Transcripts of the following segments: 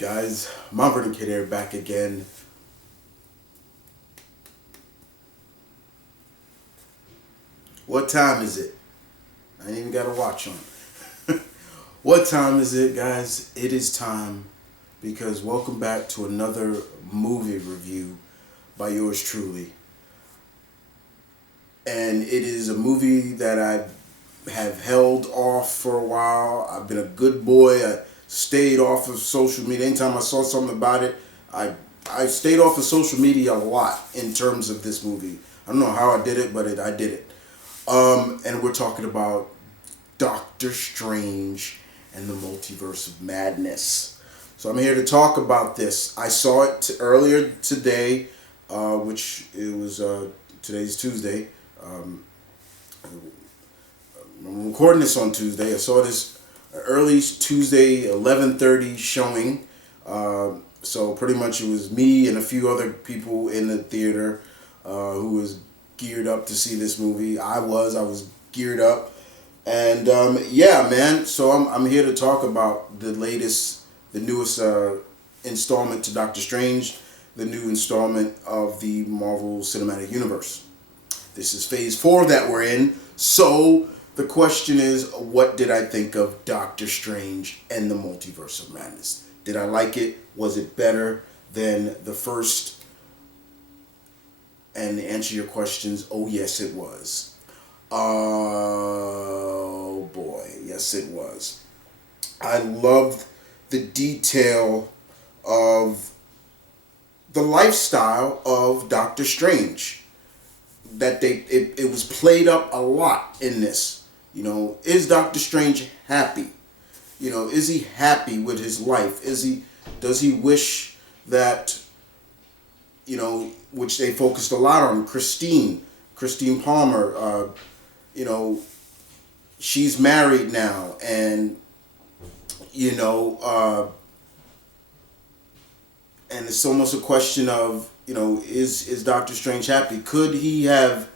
Alright guys, M.V.K here, back again. What time is it? I ain't even got a watch on. What time is it, guys? It is time, because welcome back to another movie review by yours truly. And it is a movie that I have held off for a while. I've been a good boy. I stayed off of social media. Anytime I saw something about it, I stayed off of social media a lot in terms of this movie. I don't know how I did it, but I did it. And we're talking about Doctor Strange and the Multiverse of Madness. So I'm here to talk about this. I saw it earlier today, which it was today's Tuesday. I'm recording this on Tuesday. I saw this early Tuesday 11:30 showing. So pretty much it was me and a few other people in the theater who was geared up to see this movie. I was geared up, and yeah, man. So I'm here to talk about the newest installment to Doctor Strange, the new installment of the Marvel Cinematic Universe. This is phase 4 that we're in. So the question is, what did I think of Doctor Strange and the Multiverse of Madness? Did I like it? Was it better than the first? And to answer your questions, oh yes it was. Oh boy, yes it was. I loved the detail of the lifestyle of Doctor Strange. That it was played up a lot in this. You know, is Doctor Strange happy? You know, is he happy with his life? Does he wish that, you know, which they focused a lot on, Christine Palmer, you know, she's married now, and, you know, and it's almost a question of, you know, is Doctor Strange happy? Could he have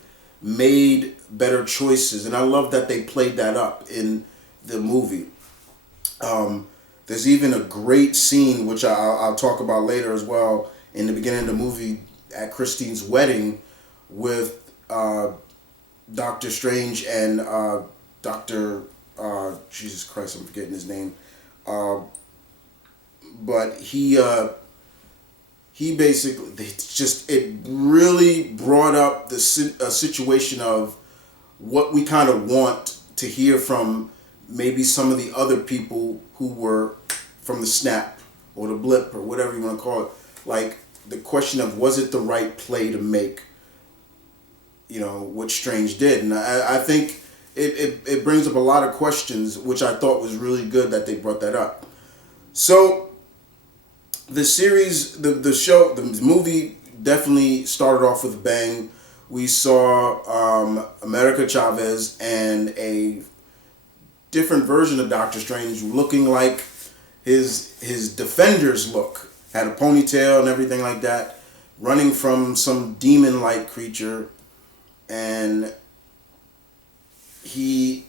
made better choices? And I love that they played that up in the movie. There's even a great scene, which I'll talk about later as well, in the beginning of the movie at Christine's wedding with Doctor Strange and Dr. Jesus Christ, I'm forgetting his name. But he basically, it really brought up the situation of what we kind of want to hear from maybe some of the other people who were from the snap or the blip or whatever you want to call it. Like the question of, was it the right play to make, you know, what Strange did? And I think it brings up a lot of questions, which I thought was really good that they brought that up. So the series, the show, the movie definitely started off with a bang. We saw America Chavez and a different version of Doctor Strange looking like his Defenders look. Had a ponytail and everything like that, running from some demon-like creature, and he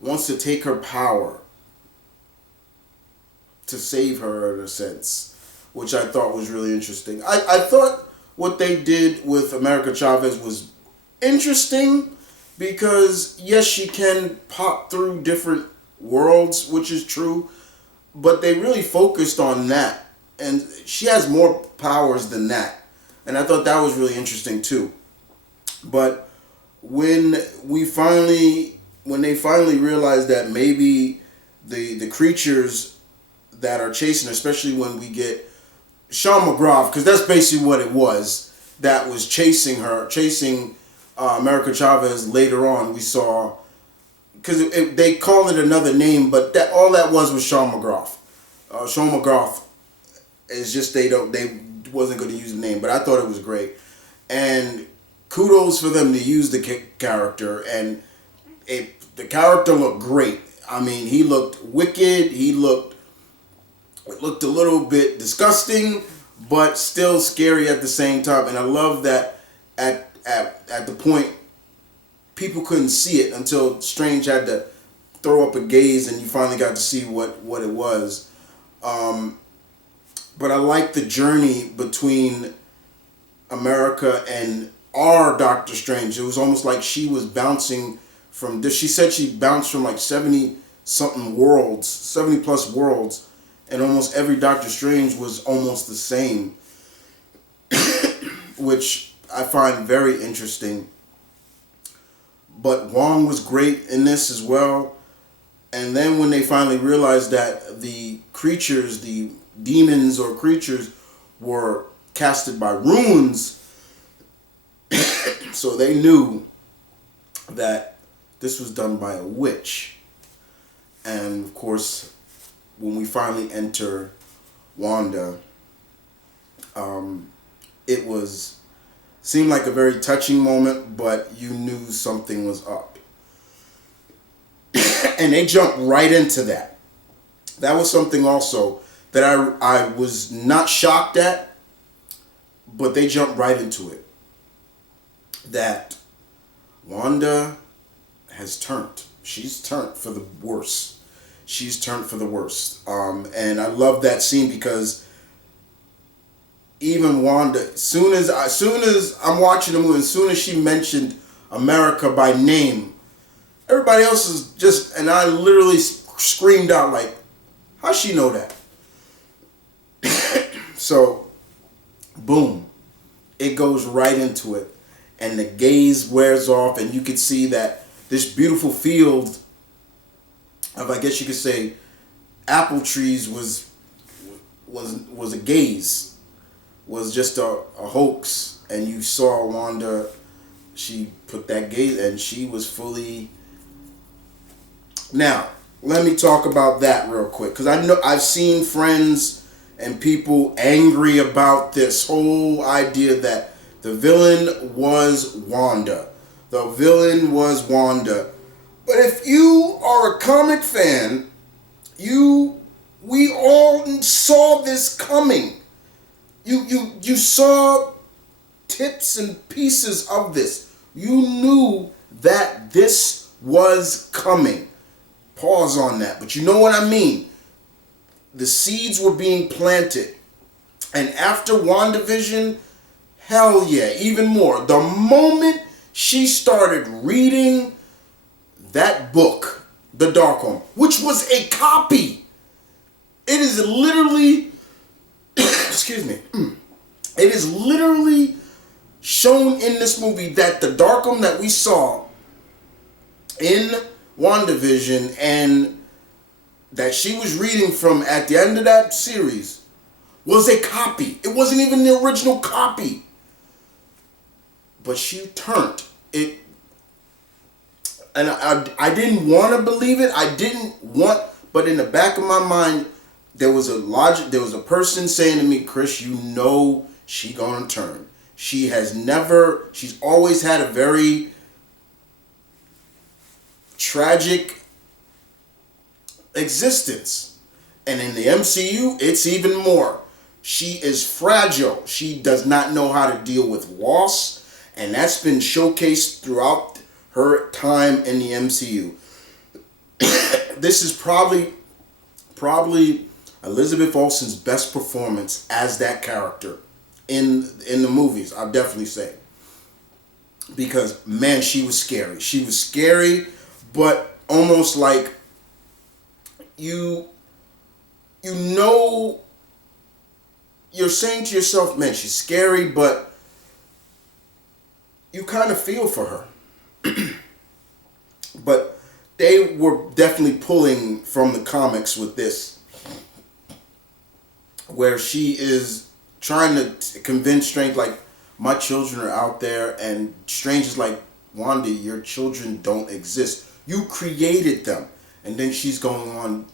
wants to take her power to save her, in a sense, which I thought was really interesting. I thought what they did with America Chavez was interesting, because yes, she can pop through different worlds, which is true, but they really focused on that, and she has more powers than that, and I thought that was really interesting too. But when they finally realized that maybe the creatures that are chasing, especially when we get Sean McGraw, because that's basically what it was, that was chasing America Chavez later on. We saw, because they call it another name, but all that was Sean McGraw. Sean McGraw is just, they wasn't going to use the name, but I thought it was great, and kudos for them to use the character, and the character looked great. I mean, he looked wicked. It looked a little bit disgusting, but still scary at the same time. And I love that at the point, people couldn't see it until Strange had to throw up a gaze and you finally got to see what it was. But I like the journey between America and our Doctor Strange. It was almost like she was bouncing from this. She said she bounced from like 70 something worlds, 70 plus worlds, and almost every Doctor Strange was almost the same, which I find very interesting. But Wong was great in this as well. And then when they finally realized that the creatures, the demons or creatures, were casted by runes, so they knew that this was done by a witch. And of course, when we finally enter Wanda, it seemed like a very touching moment, but you knew something was up. And they jumped right into that. That was something also that I was not shocked at, but they jumped right into it. That Wanda has turned. She's turned for the worse. She's turned for the worst. And I love that scene because even Wanda, as soon as I'm watching the movie, as soon as she mentioned America by name, everybody else is just, and I literally screamed out like, how's she know that? So, boom, it goes right into it, and the gaze wears off, and you could see that this beautiful field of, I guess you could say, apple trees was a gaze. Was just a hoax, and you saw Wanda, she put that gaze, and she was fully. Now, let me talk about that real quick, because I know I've seen friends and people angry about this whole idea that the villain was Wanda. The villain was Wanda. But if you are a comic fan, we all saw this coming. You saw tips and pieces of this. You knew that this was coming. Pause on that, but you know what I mean. The seeds were being planted. And after WandaVision, hell yeah, even more. The moment she started reading that book, The Darkhold, which was a copy. It is literally excuse me. It is literally shown in this movie that the Darkhold that we saw in WandaVision and that she was reading from at the end of that series was a copy. It wasn't even the original copy. But she turned it. And I didn't want to believe it. But in the back of my mind, there was a person saying to me, Chris, you know she gonna turn. She's always had a very tragic existence. And in the MCU, it's even more. She is fragile. She does not know how to deal with loss. And that's been showcased throughout her time in the MCU. This is probably Elizabeth Olsen's best performance as that character in the movies, I'll definitely say. Because, man, she was scary. She was scary, but almost like you know, you're saying to yourself, man, she's scary, but you kind of feel for her. But they were definitely pulling from the comics with this, where she is trying to convince Strange, like, my children are out there, and Strange is like, Wanda, your children don't exist. You created them. And then she's going on,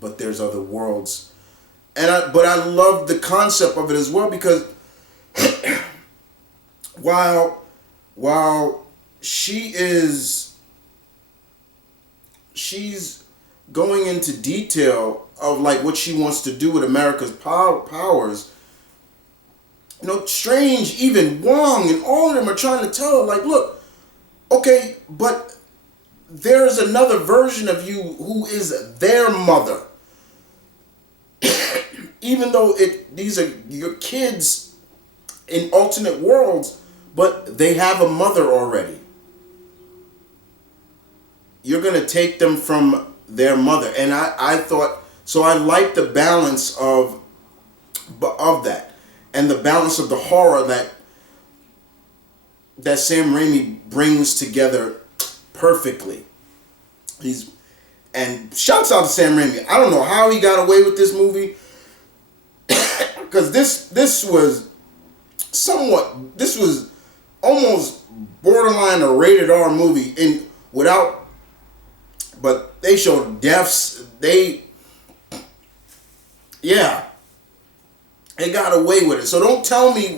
but there's other worlds. But I love the concept of it as well, because while she's going into detail of like what she wants to do with America's powers, you know, Strange, even Wong, and all of them are trying to tell her, like, look, okay, but there's another version of you who is their mother. Even though these are your kids in alternate worlds, but they have a mother already. You're going to take them from their mother. And I thought, so I like the balance of that. And the balance of the horror that Sam Raimi brings together perfectly. And shouts out to Sam Raimi. I don't know how he got away with this movie. Because this was almost borderline a rated R movie but they showed deaths. They got away with it. So don't tell me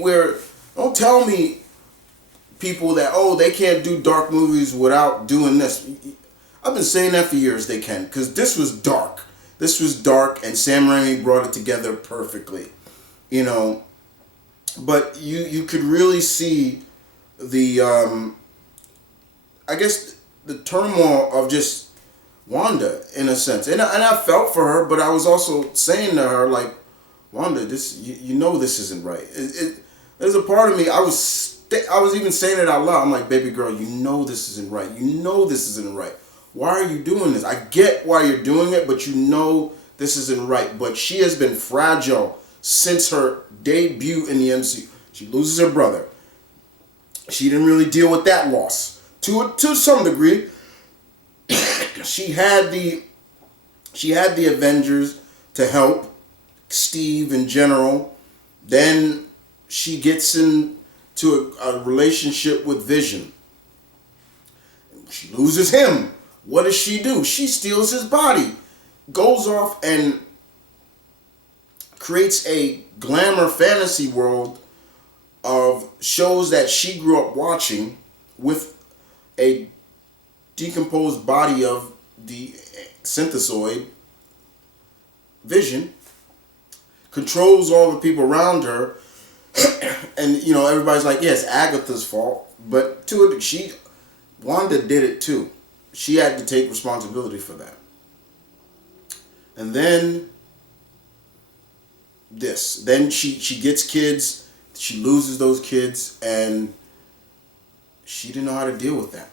people that, oh, they can't do dark movies without doing this. I've been saying that for years they can, because this was dark. This was dark, and Sam Raimi brought it together perfectly. You know, but you could really see the, I guess, the turmoil of just Wanda, in a sense. And I felt for her, but I was also saying to her, like, Wanda, this you know this isn't right. There's a part of me, I was even saying it out loud. I'm like, baby girl, you know this isn't right. You know this isn't right. Why are you doing this? I get why you're doing it, but you know this isn't right. But she has been fragile since her debut in the MCU. She loses her brother. She didn't really deal with that loss. To some degree, she had the Avengers to help, Steve in general. Then she gets into a relationship with Vision. She loses him. What does she do? She steals his body, goes off and creates a glamour fantasy world of shows that she grew up watching with a decomposed body of the synthesoid Vision, controls all the people around her, and you know everybody's like, yes, Agatha's fault, but Wanda did it too. She had to take responsibility for that. And then she gets kids, she loses those kids, and she didn't know how to deal with that.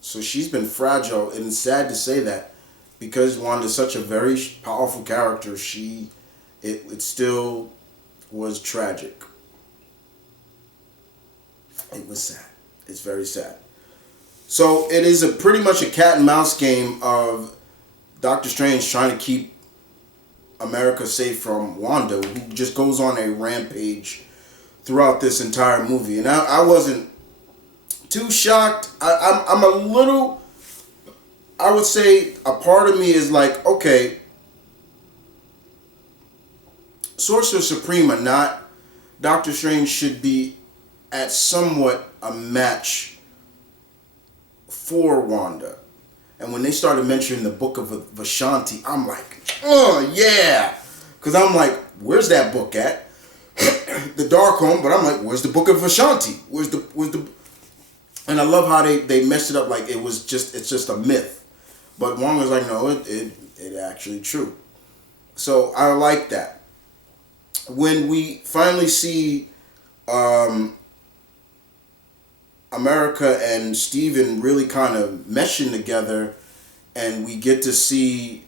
So she's been fragile, and it's sad to say that, because Wanda's such a very powerful character, it still was tragic. It was sad. It's very sad. So it is pretty much a cat and mouse game of Doctor Strange trying to keep America safe from Wanda, who just goes on a rampage throughout this entire movie. And I wasn't too shocked. I'm a little, I would say a part of me is like, okay, Sorcerer Supreme or not, Doctor Strange should be at somewhat a match for Wanda. And when they started mentioning the Book of Vishanti, I'm like, oh yeah, because I'm like, where's that book at? The Darkhold, but I'm like, where's the Book of Vishanti? Where's the and I love how they messed it up like it's just a myth. But Wong was like, no, it actually true. So I like that. When we finally see America and Steven really kind of meshing together, and we get to see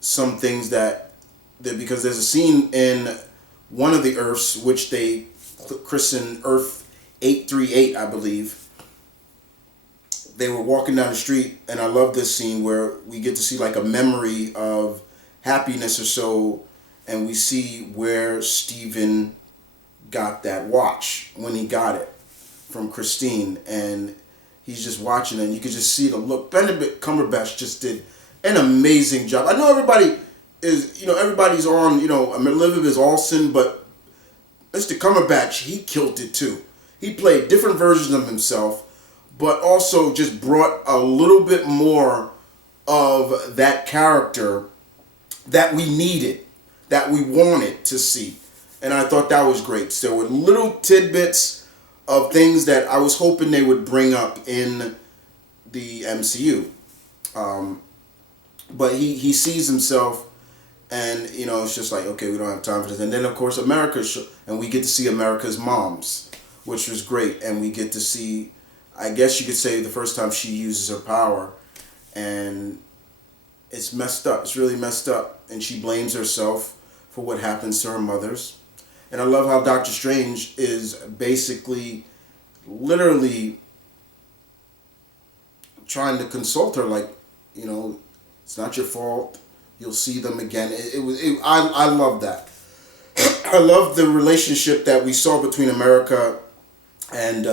some things that because there's a scene in one of the Earths, which they christened Earth 838, I believe. They were walking down the street, and I love this scene where we get to see like a memory of happiness or so, and we see where Steven got that watch when he got it from Christine, and he's just watching it, and you can just see the look. Benedict Cumberbatch just did an amazing job. I know everybody's on, Elizabeth Olsen, but Mr. Cumberbatch, he killed it too. He played different versions of himself, but also just brought a little bit more of that character that we needed, that we wanted to see. And I thought that was great. So there were little tidbits of things that I was hoping they would bring up in the MCU. But he sees himself, and it's just like, okay, we don't have time for this. And then of course and we get to see America's moms, which was great, and we get to see, I guess you could say, the first time she uses her power, and it's messed up. It's really messed up, and she blames herself for what happens to her mothers. And I love how Doctor Strange is basically, literally trying to consult her, like, it's not your fault. You'll see them again. I love that. I love the relationship that we saw between America and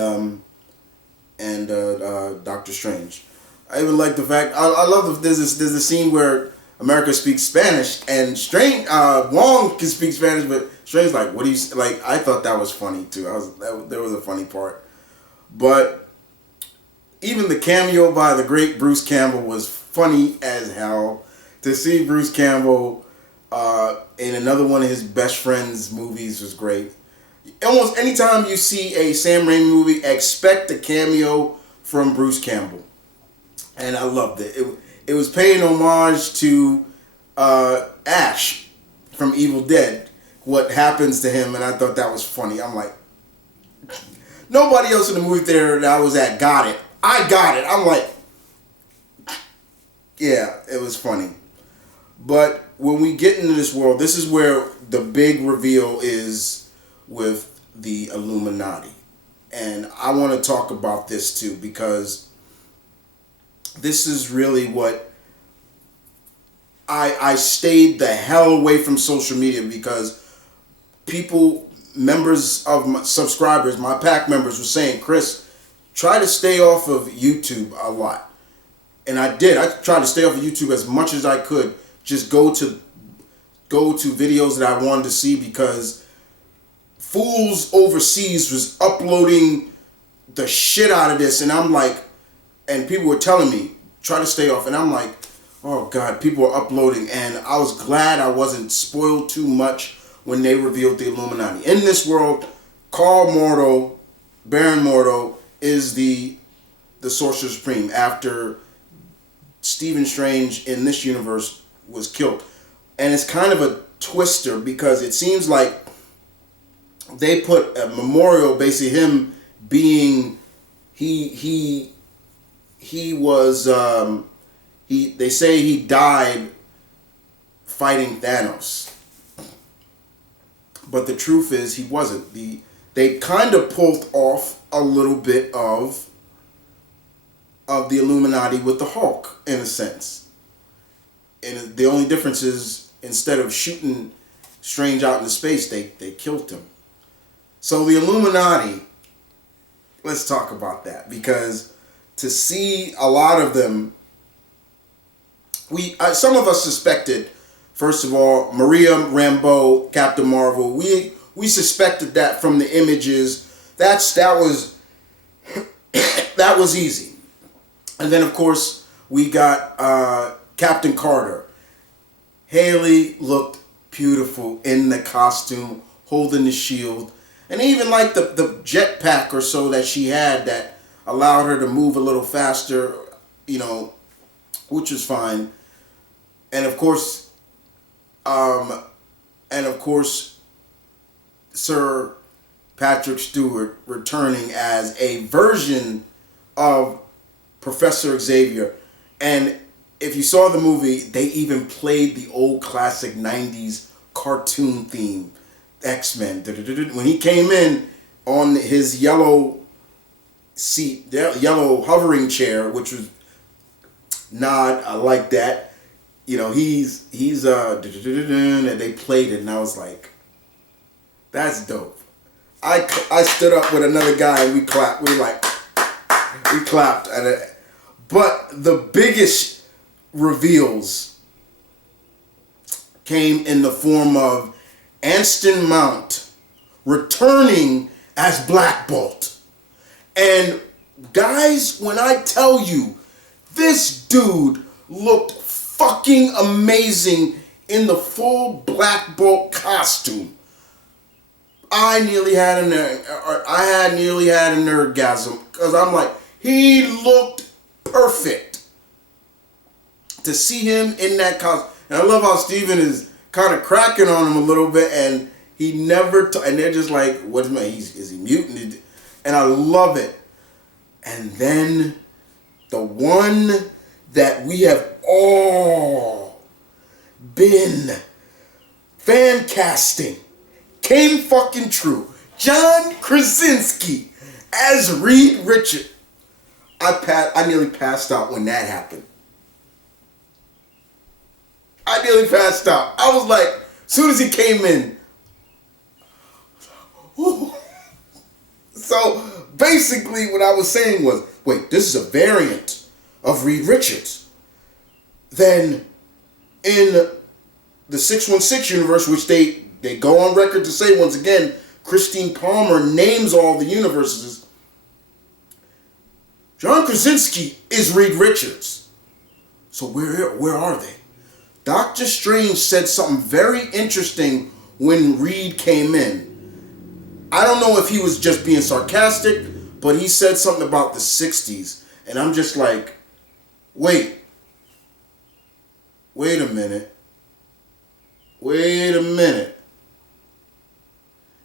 Doctor Strange. I even like the fact, I love there's a scene where America speaks Spanish and Strange Wong can speak Spanish, but Strange's like, what do you like? I thought that was funny too. There was a funny part, but even the cameo by the great Bruce Campbell was funny as hell. To see Bruce Campbell in another one of his best friend's movies was great. Almost anytime you see a Sam Raimi movie, expect a cameo from Bruce Campbell. And I loved it. It was paying homage to Ash from Evil Dead, what happens to him, and I thought that was funny. I'm like, nobody else in the movie theater that I was at got it. I got it. I'm like, yeah, it was funny. But when we get into this world, this is where the big reveal is with the Illuminati. And I want to talk about this too, because this is really what I stayed the hell away from social media, because people, members of my subscribers, my pack members, were saying, Chris, try to stay off of YouTube a lot. And I did. I tried to stay off of YouTube as much as I could. Just go to videos that I wanted to see, because fools overseas was uploading the shit out of this, and I'm like, and people were telling me, try to stay off, and I'm like, oh God, people are uploading, and I was glad I wasn't spoiled too much when they revealed the Illuminati. In this world, Baron Mordo, is the Sorcerer Supreme after Stephen Strange in this universe was killed. And it's kind of a twister, because it seems like they put a memorial, basically him being, they say he died fighting Thanos. But the truth is he wasn't. They kind of pulled off a little bit of the Illuminati with the Hulk, in a sense. And the only difference is, instead of shooting Strange out into space, they killed him. So the Illuminati, let's talk about that, because to see a lot of them, some of us suspected, first of all, Maria Rambeau, Captain Marvel, we suspected that from the images. That was that was easy. And then of course we got Captain Carter. Haley looked beautiful in the costume, holding the shield, and even like the jetpack or so that she had that allowed her to move a little faster, which was fine. And of course, Sir Patrick Stewart returning as a version of Professor Xavier. And if you saw the movie, they even played the old classic 90s cartoon theme, X-Men. When he came in on his yellow seat, yellow hovering chair, which was I like that. He's and they played it, and I was like, that's dope. I stood up with another guy and we clapped. We clapped at it. But the biggest reveals came in the form of Anston Mount returning as Black Bolt. And guys, when I tell you, this dude looked fucking amazing in the full Black Bolt costume. I nearly had an orgasm, because I'm like, he looked perfect. to see him in that costume, and I love how Steven is kind of cracking on him a little bit, and he never, and they're just like, what is he mutant? And I love it. And then the one that we have all been fan casting came fucking true. John Krasinski as Reed Richards. I nearly passed out when that happened. I nearly passed out. I was like, as soon as he came in. Ooh. So basically what I was saying was, wait, this is a variant of Reed Richards. Then in the 616 universe, which they go on record to say once again, Christine Palmer names all the universes. John Krasinski is Reed Richards. So where are they? Doctor Strange said something very interesting when Reed came in. I don't know if he was just being sarcastic, but he said something about the 60s. And I'm just like, wait a minute.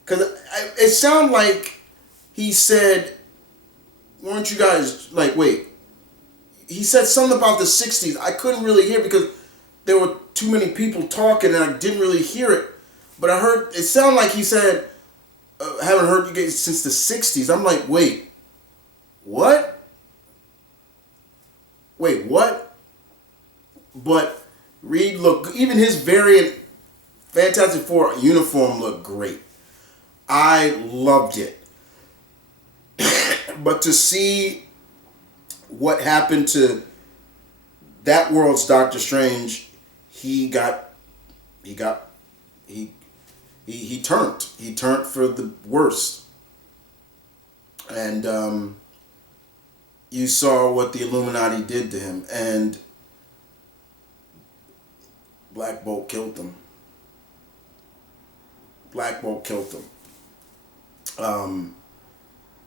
Because it sounded like he said, weren't you guys, like, wait. He said something about the 60s. I couldn't really hear because there were too many people talking and I didn't really hear it. But I heard, it sounded like he said, haven't heard you guys since the 60s. I'm like, wait, what? But Reed looked, even his variant Fantastic Four uniform looked great. I loved it. But to see what happened to that world's Doctor Strange, he turned for the worst. And you saw what the Illuminati did to him, and Black Bolt killed him.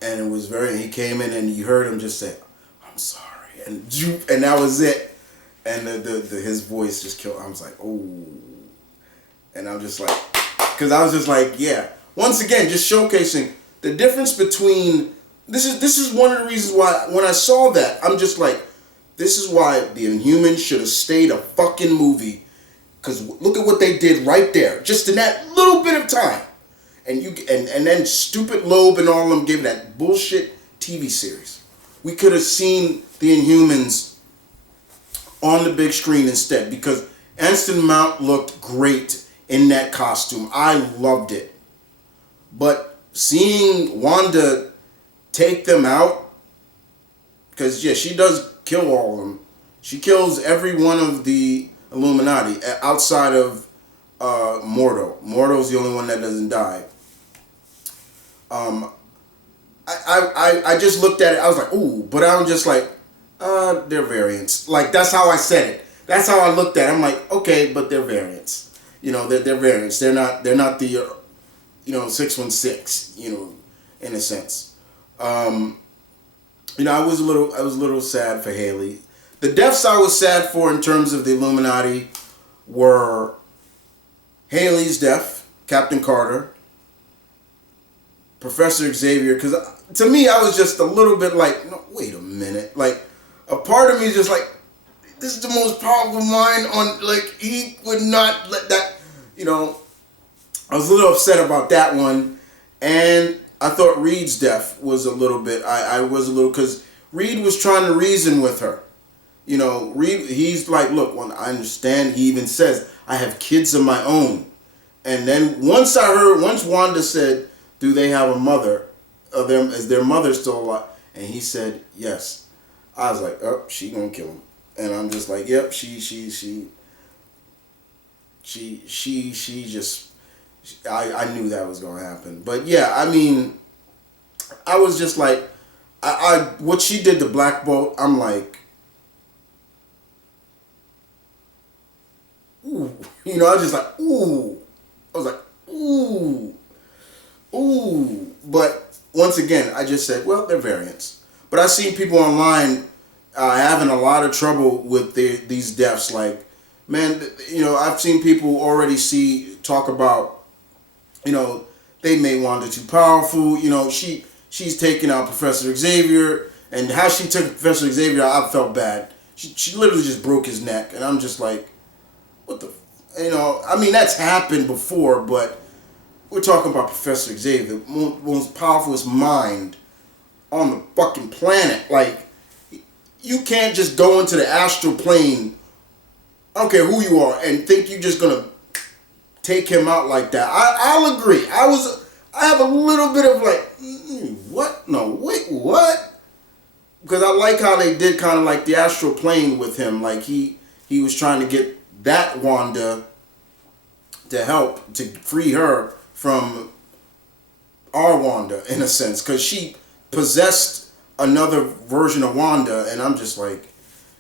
And it was he came in and you heard him just say, I'm sorry. And that was it. And his voice just killed. I was like, oh. And I'm just like, because I was just like, yeah. Once again, just showcasing the difference between, this is one of the reasons why when I saw that, I'm just like, this is why the Inhumans should have stayed a fucking movie. Because look at what they did right there. Just in that little bit of time. And then stupid Loeb and all of them gave that bullshit TV series. We could have seen the Inhumans on the big screen instead, because Anson Mount looked great in that costume. I loved it. But seeing Wanda take them out, because yeah, she does kill all of them. She kills every one of the Illuminati outside of Mordo. Mordo's the only one that doesn't die. I just looked at it. I was like, ooh, but I'm just like, they're variants. Like, that's how I said it. That's how I looked at it. I'm like, okay, but they're variants. You know, they're variants. They're not the 616. You know, in a sense. I was a little sad for Haley. The deaths I was sad for in terms of the Illuminati were Haley's death, Captain Carter, Professor Xavier, because to me, I was just a little bit like, no, wait a minute. Like, a part of me is just like, this is the most powerful mind on, like, he would not let that, I was a little upset about that one. And I thought Reed's death was a little bit, I was a little, because Reed was trying to reason with her. Reed, he's like, look, when I understand, he even says, I have kids of my own. And then once Wanda said, do they have a mother? Is their mother still alive? And he said, yes. I was like, oh, she gonna kill him. And I'm just like, yep, she just, I knew that was gonna happen. But yeah, I mean, I was just like, what she did to Black Bolt, I'm like, ooh. I was just like, ooh. I was like, ooh. Ooh. But once again, I just said, well, they're variants. But I've seen people online having a lot of trouble with these deaths. Like, man, I've seen people already talk about, they made Wanda too powerful. She's taking out Professor Xavier, and how she took Professor Xavier, I felt bad. She literally just broke his neck, and I'm just like, what the, I mean, that's happened before, but we're talking about Professor Xavier, the most powerfulest mind on the fucking planet. Like, you can't just go into the astral plane, I don't care who you are, and think you're just gonna take him out like that. I'll agree. I have a little bit of like, what? No, wait, what? Because I like how they did kind of like the astral plane with him. Like he was trying to get that Wanda to help to free her from our Wanda in a sense, because she possessed another version of Wanda, and I'm just like,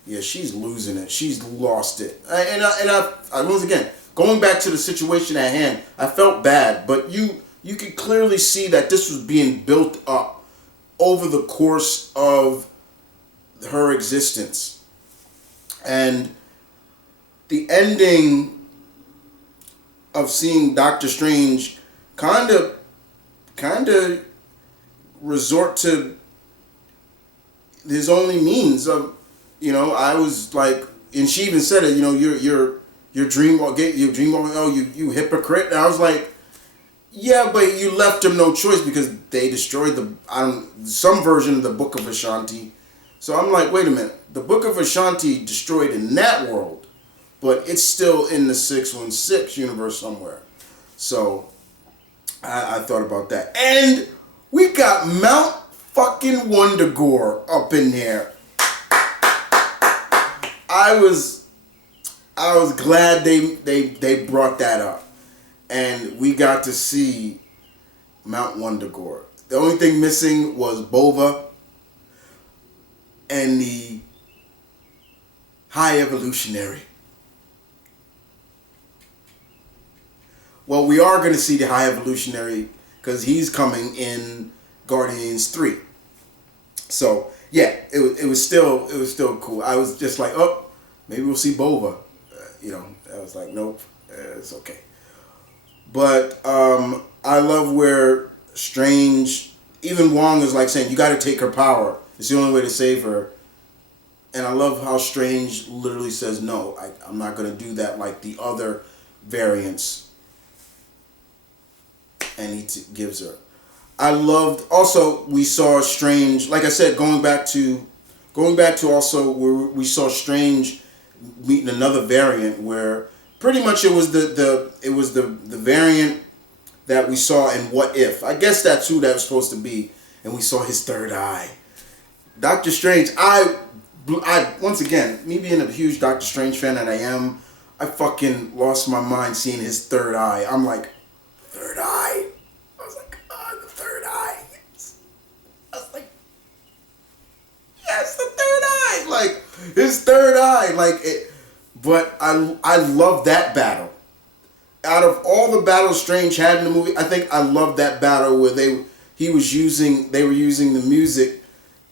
yeah, she's losing it. She's lost it. And I once again, going back to the situation at hand, I felt bad, but you could clearly see that this was being built up over the course of her existence. And the ending of seeing Doctor Strange kind of resort to his only means of, I was like, and she even said it, your dream, you hypocrite. And I was like, yeah, but you left him no choice because they destroyed some version of the Book of Ashanti. So I'm like, wait a minute, the Book of Ashanti destroyed in that world, but it's still in the 616 universe somewhere. So I thought about that. And we got Mount fucking Wundagore up in there. I was glad they brought that up, and we got to see Mount Wundagore. The only thing missing was Bova and the High Evolutionary. Well, we are going to see the High Evolutionary because he's coming in Guardians 3. So yeah, it was still cool. I was just like, oh, maybe we'll see Bova. I was like, nope, it's okay. But I love where Strange, even Wong is like saying, you got to take her power. It's the only way to save her. And I love how Strange literally says, no, I'm not going to do that like the other variants. And he gives her. I loved, also, we saw Strange, like I said, going back to also where we saw Strange meeting another variant where pretty much it was the variant that we saw in What If. I guess that's who that was supposed to be. And we saw his third eye. Doctor Strange, I once again, me being a huge Doctor Strange fan that I am, I fucking lost my mind seeing his third eye. I'm like, third eye? I was like, the third eye. Yes. I was like, yes, the third eye. Like, his third eye. Like, it. But I love that battle. Out of all the battles Strange had in the movie, I think I love that battle where they were using the music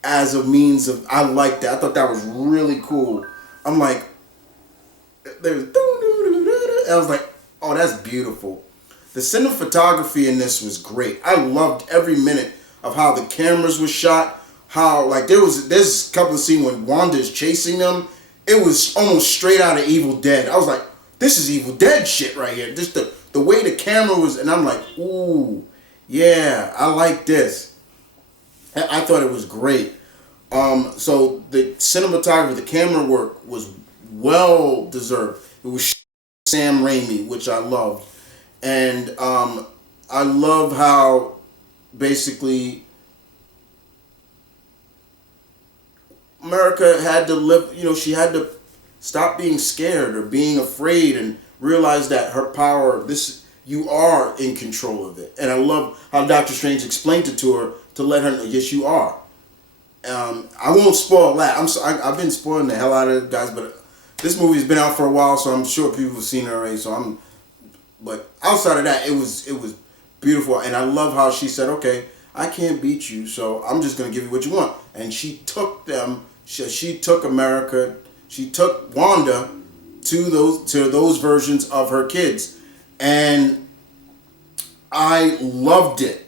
as a means of, I liked that. I thought that was really cool. I'm like, there was, I was like, oh, that's beautiful. The cinematography in this was great. I loved every minute of how the cameras were shot. How, like, there's a couple of scenes when Wanda is chasing them. It was almost straight out of Evil Dead. I was like, this is Evil Dead shit right here. Just the way the camera was, and I'm like, ooh, yeah, I like this. I thought it was great. So the cinematography, the camera work was well deserved. It was Sam Raimi, which I loved. And I love how basically America had to live, she had to stop being scared or being afraid and realize that her power, you are in control of it. And I love how Doctor Strange explained it to her to let her know, yes, you are. I won't spoil that. I've been spoiling the hell out of it, guys, but this movie's been out for a while, so I'm sure people have seen it already. But outside of that, it was beautiful, and I love how she said, "Okay, I can't beat you, so I'm just gonna give you what you want." And she took them. She took America. She took Wanda to those versions of her kids, and I loved it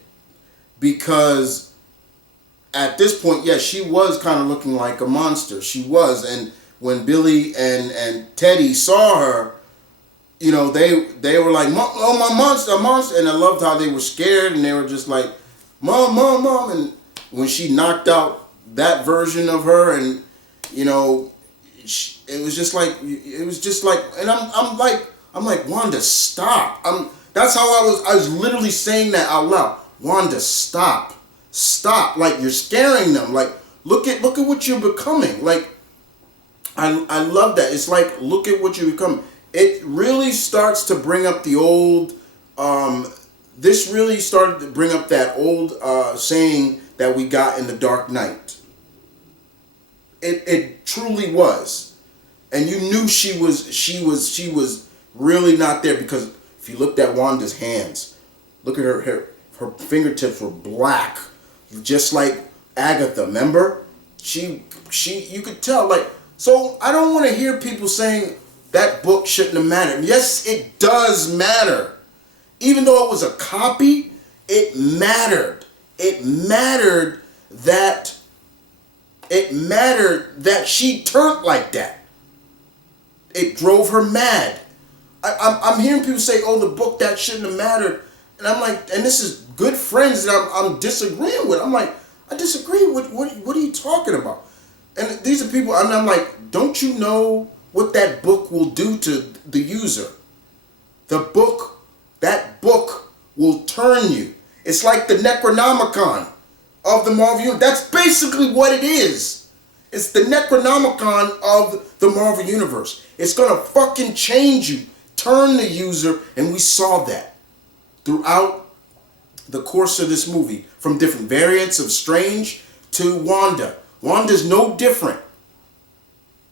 because at this point, yes, she was kind of looking like a monster. She was, and when Billy and Teddy saw her, they were like, "Oh, my monster, monster!" And I loved how they were scared, and they were just like, "Mom, mom, mom!" And when she knocked out that version of her, and it was just like, and I'm like, Wanda, stop! That's how I was literally saying that out loud. Wanda, stop! Like, you're scaring them. Like, look at what you're becoming. Like, I love that. It's like, look at what you become. It really starts to bring up the old. This really started to bring up that old saying that we got in The Dark Knight. It truly was, and you knew she was really not there, because if you looked at Wanda's hands, look at her fingertips were black, just like Agatha. Remember, she you could tell. Like, so I don't want to hear people saying that book shouldn't have mattered. Yes, it does matter. Even though it was a copy, it mattered. It mattered that she turned like that. It drove her mad. I'm hearing people say, "Oh, the book that shouldn't have mattered," and I'm like, and this is good friends that I'm disagreeing with. I'm like, I disagree with what are you talking about? And these are people, and I'm like, don't you know what that book will do to the user? That book will turn you. It's like the Necronomicon of the Marvel Universe. That's basically what it is. It's the Necronomicon of the Marvel Universe. It's gonna fucking change you, turn the user, and we saw that throughout the course of this movie, from different variants of Strange to Wanda. Wanda's no different.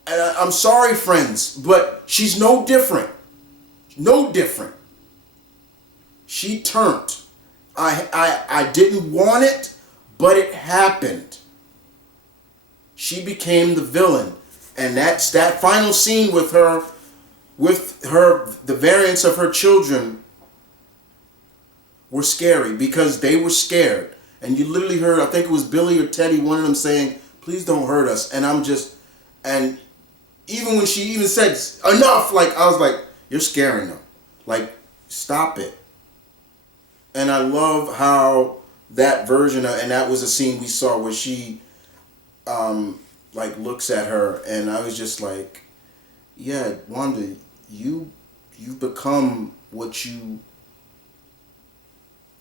And I'm sorry, friends, but she's no different. No different. She turned. I didn't want it, but it happened. She became the villain. And that's that final scene with her, the variants of her children were scary, because they were scared. And you literally heard, I think it was Billy or Teddy, one of them saying, "Please don't hurt us." And even when she even said, "Enough," like, I was like, you're scaring them. Like, stop it. And I love how that version of, and that was a scene we saw where she like looks at her, and I was just like, yeah, Wanda, you've become what you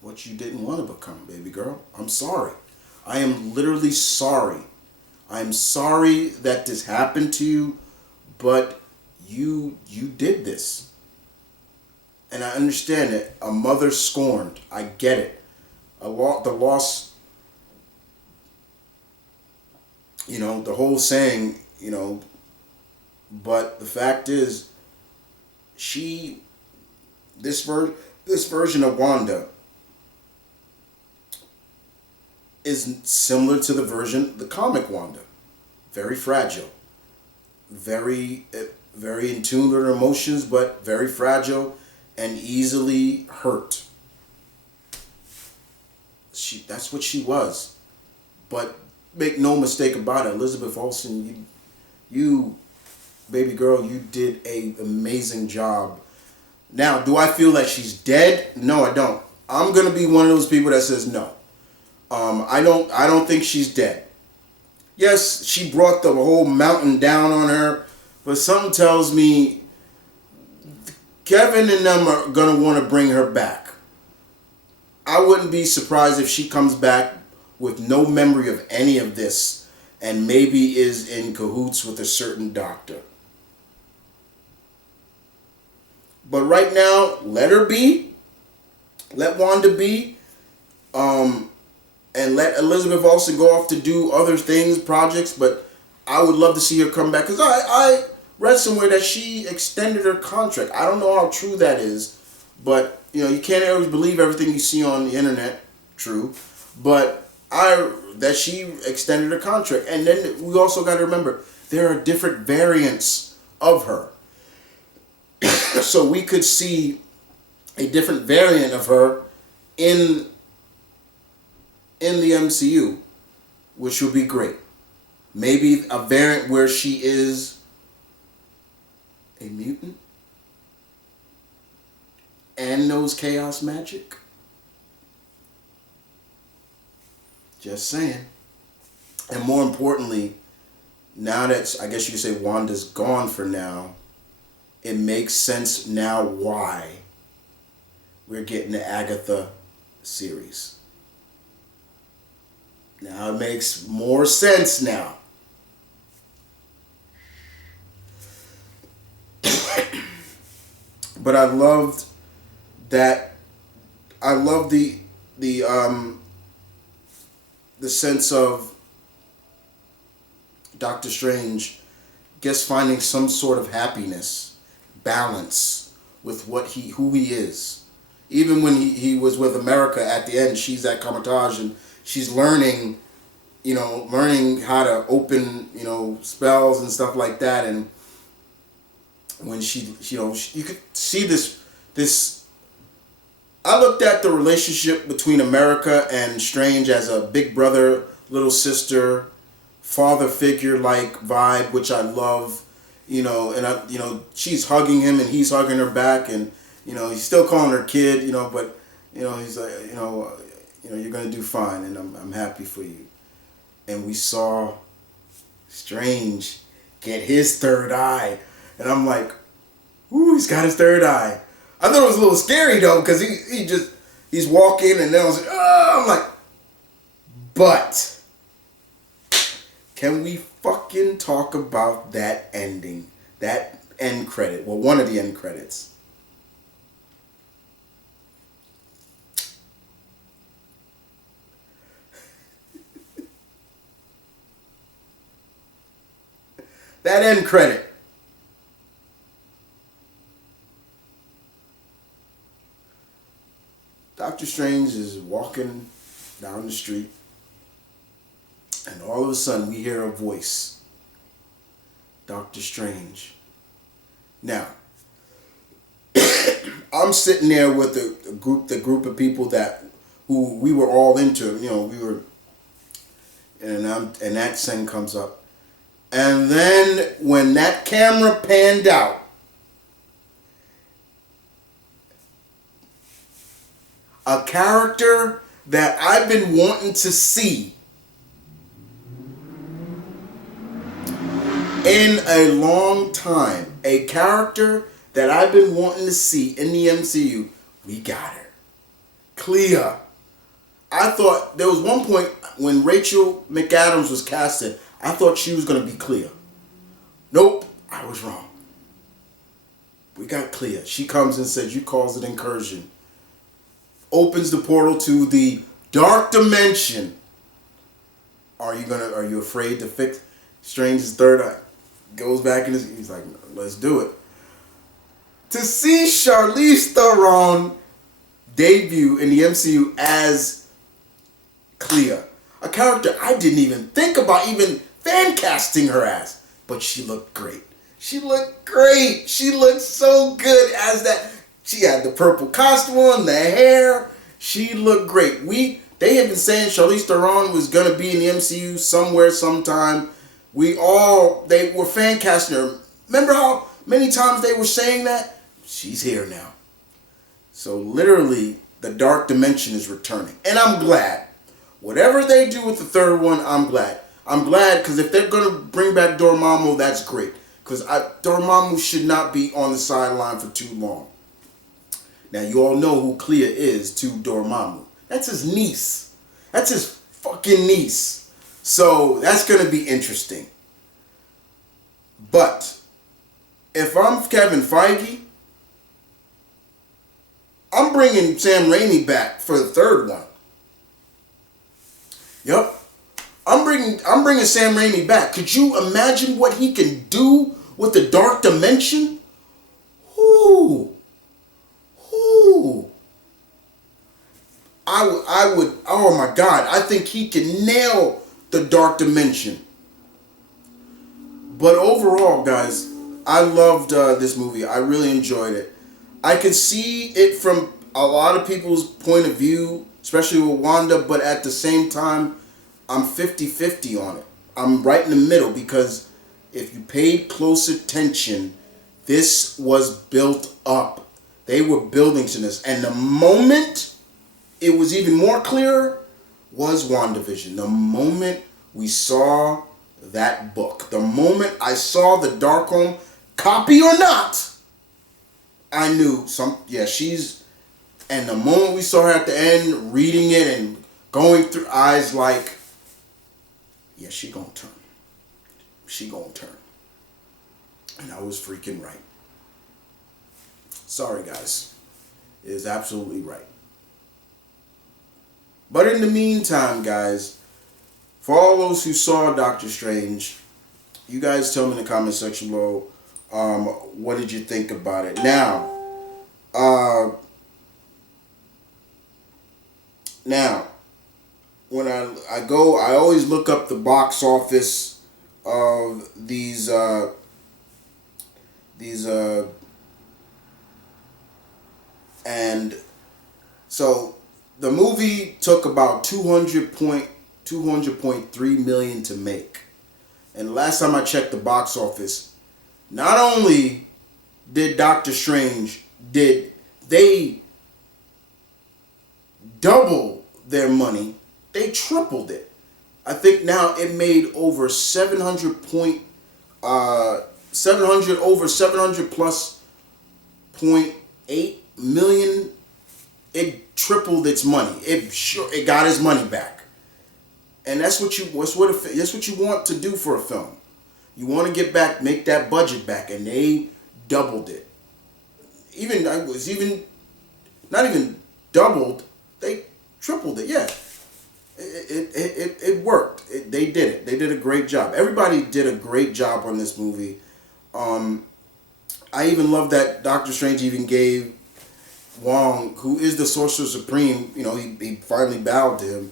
didn't want to become, baby girl. I'm sorry. I am literally sorry. I'm sorry that this happened to you, but you did this. And I understand it. A mother scorned. I get it. The loss, the whole saying, but the fact is, this version of Wanda is similar to the comic Wanda. Very fragile. Very in tune with her emotions, but very fragile and easily hurt. That's what she was. But make no mistake about it, Elizabeth Olsen, you baby girl, you did an amazing job. Now, do I feel like she's dead? No, I don't. I'm gonna be one of those people that says no. I don't think she's dead. Yes, she brought the whole mountain down on her, but something tells me Kevin and them are going to want to bring her back. I wouldn't be surprised if she comes back with no memory of any of this and maybe is in cahoots with a certain doctor. But right now, let her be. Let Wanda be. And let Elizabeth Olsen go off to do other things, projects. But I would love to see her come back, because I read somewhere that she extended her contract. I don't know how true that is, but you can't always believe everything you see on the internet. True, but that she extended her contract. And then we also got to remember, there are different variants of her. So we could see a different variant of her in the MCU, which would be great. Maybe a variant where she is a mutant and knows chaos magic. Just saying. And more importantly, now that I guess you could say Wanda's gone for now, it makes sense now why we're getting the Agatha series. Now it makes more sense now. But I loved that. I love the sense of Doctor Strange guess finding some sort of happiness, balance with who he is. Even when he was with America at the end, she's at Comitage and she's learning how to open, spells and stuff like that. And when you could see this. I looked at the relationship between America and Strange as a big brother, little sister, father figure like vibe, which I love. And she's hugging him and he's hugging her back, and he's still calling her kid, but he's like, you're gonna do fine, and I'm happy for you. And we saw Strange get his third eye, and I'm like, ooh, he's got his third eye. I thought it was a little scary though, because he's walking, and then I was like, oh, I'm like, but can we fucking talk about that ending, that end credit? Well, one of the end credits. That end credit. Doctor Strange is walking down the street, and all of a sudden we hear a voice. Doctor Strange. Now, I'm sitting there with the group of people who we were all into. And that scene comes up. And then when that camera panned out, a character that I've been wanting to see in a long time, a character that I've been wanting to see in the MCU, we got her. Clea. I thought there was one point when Rachel McAdams was casted, I thought she was going to be Clea. Nope, I was wrong. We got Clea. She comes and says, you caused an incursion. Opens the portal to the dark dimension. Are you afraid to fix Strange's third eye? Goes back in he's like, let's do it. To see Charlize Theron debut in the MCU as Clea, a character I didn't even think about even fan casting her as, but she looked great. She looked great. She looked so good as that. She had the purple costume on, the hair. She looked great. They have been saying Charlize Theron was gonna be in the MCU somewhere, sometime. They were fan casting her. Remember how many times they were saying that? She's here now. So literally, the dark dimension is returning, and I'm glad. Whatever they do with the third one, I'm glad. I'm glad because if they're gonna bring back Dormammu, that's great. Because Dormammu should not be on the sideline for too long. Now you all know who Clea is to Dormammu. That's his niece. That's his fucking niece. So that's gonna be interesting. But if I'm Kevin Feige, I'm bringing Sam Raimi back for the third one. Yep. I'm bringing Sam Raimi back. Could you imagine what he can do with the dark dimension? Ooh. I would, oh my God, I think he can nail the dark dimension. But overall, guys, I loved this movie. I really enjoyed it. I could see it from a lot of people's point of view, especially with Wanda, but at the same time, I'm 50-50 on it. I'm right in the middle because if you paid close attention, this was built up. They were building to this. And the moment it was even more clear was WandaVision. The moment we saw that book, the moment I saw the Darkholme, copy or not, I knew she's, and the moment we saw her at the end reading it and going through, eyes like, yeah, she gonna turn. She gonna turn. And I was freaking right. Sorry, guys. It is absolutely right. But in the meantime, guys, for all those who saw Doctor Strange, you guys tell me in the comment section below, what did you think about it? Now, when I go, I always look up the box office of these and so the movie took about 200.3 million to make. And last time I checked the box office, not only did Doctor Strange, did they double their money, they tripled it. I think now it made over 700 plus 0.8 million. It tripled its money. It got his money back. And that's what you want to do for a film. You want to get back, make that budget back, and they doubled it. Not even doubled, they tripled it. Yeah. It worked. They did it. They did a great job. Everybody did a great job on this movie. I even love that Doctor Strange even gave Wong, who is the Sorcerer Supreme, he finally bowed to him.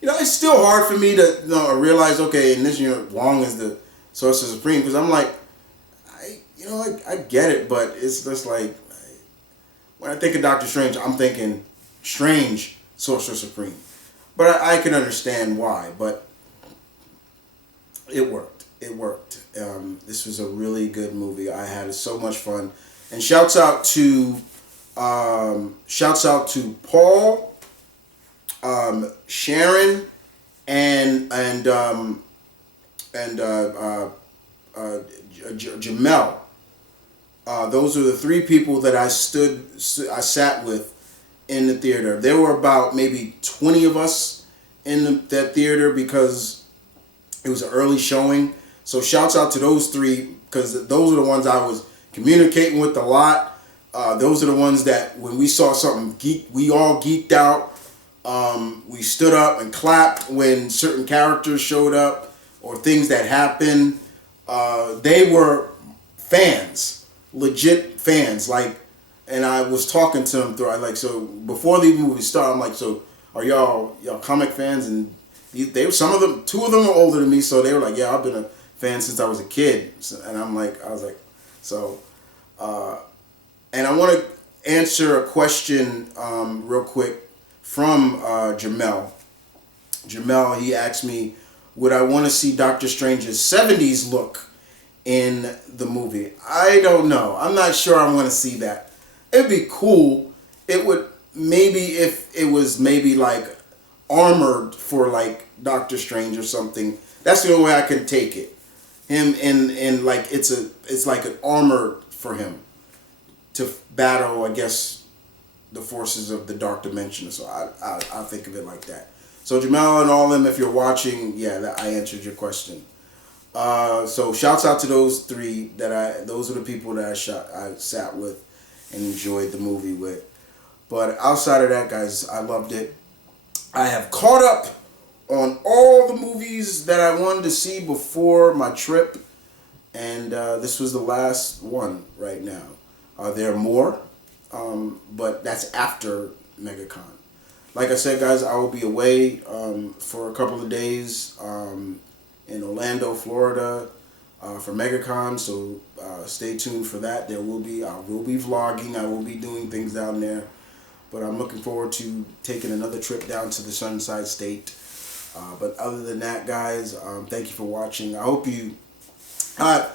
It's still hard for me to realize, okay, in this Wong is the Sorcerer Supreme, because I'm like, I get it, but it's just like, when I think of Doctor Strange, I'm thinking Strange Sorcerer Supreme. But I can understand why, but it worked. It worked. This was a really good movie. I had so much fun. And shouts out to Paul, Sharon, and Jamel. Those are the three people that I sat with in the theater. There were about maybe 20 of us in that theater because it was an early showing. So shouts out to those three, because those are the ones I was communicating with a lot. Those are the ones that when we saw something we all geeked out. We stood up and clapped when certain characters showed up or things that happened. They were fans, legit fans. And I was talking to them so before the movie started, I'm like, so are y'all comic fans? And two of them were older than me, so they were like, yeah, I've been a fan since I was a kid. And I was like, and I want to answer a question real quick from Jamel. Jamel, he asked me, would I want to see Doctor Strange's 70s look in the movie? I don't know. I'm not sure I want to see that. It'd be cool. It would, maybe if it was maybe like armored for like Doctor Strange or something. That's the only way I can take it. Him in like it's like an armor for him to battle, I guess, the forces of the dark dimension. So I think of it like that. So Jamal and all of them, if you're watching, I answered your question. So shouts out to those three those are the people that I sat with and enjoyed the movie with. But outside of that, guys, I loved it. I have caught up on all the movies that I wanted to see before my trip, and this was the last one right now. There are more, but that's after MegaCon. like I said, guys, I will be away for a couple of days in Orlando, Florida, for MegaCon. So stay tuned for that. I will be vlogging. I will be doing things down there. But I'm looking forward to taking another trip down to the Sunside State. But other than that, guys, thank you for watching. I hope you. I'm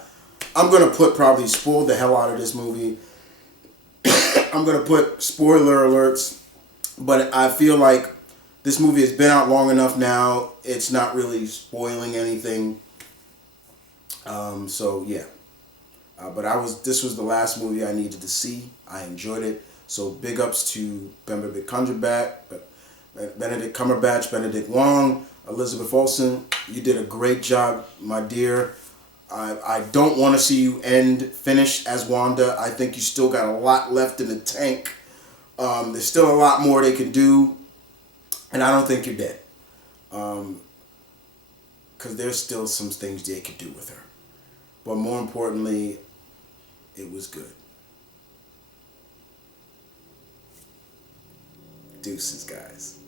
gonna probably spoil the hell out of this movie. I'm gonna put spoiler alerts, but I feel like this movie has been out long enough now. It's not really spoiling anything. So yeah. But this was the last movie I needed to see. I enjoyed it. So big ups to Benedict Cumberbatch, Benedict Wong, Elizabeth Olsen. You did a great job, my dear. I don't want to see you finish as Wanda. I think you still got a lot left in the tank. There's still a lot more they can do. And I don't think you're dead. Because there's still some things they could do with her. But more importantly, it was good. Deuces, guys.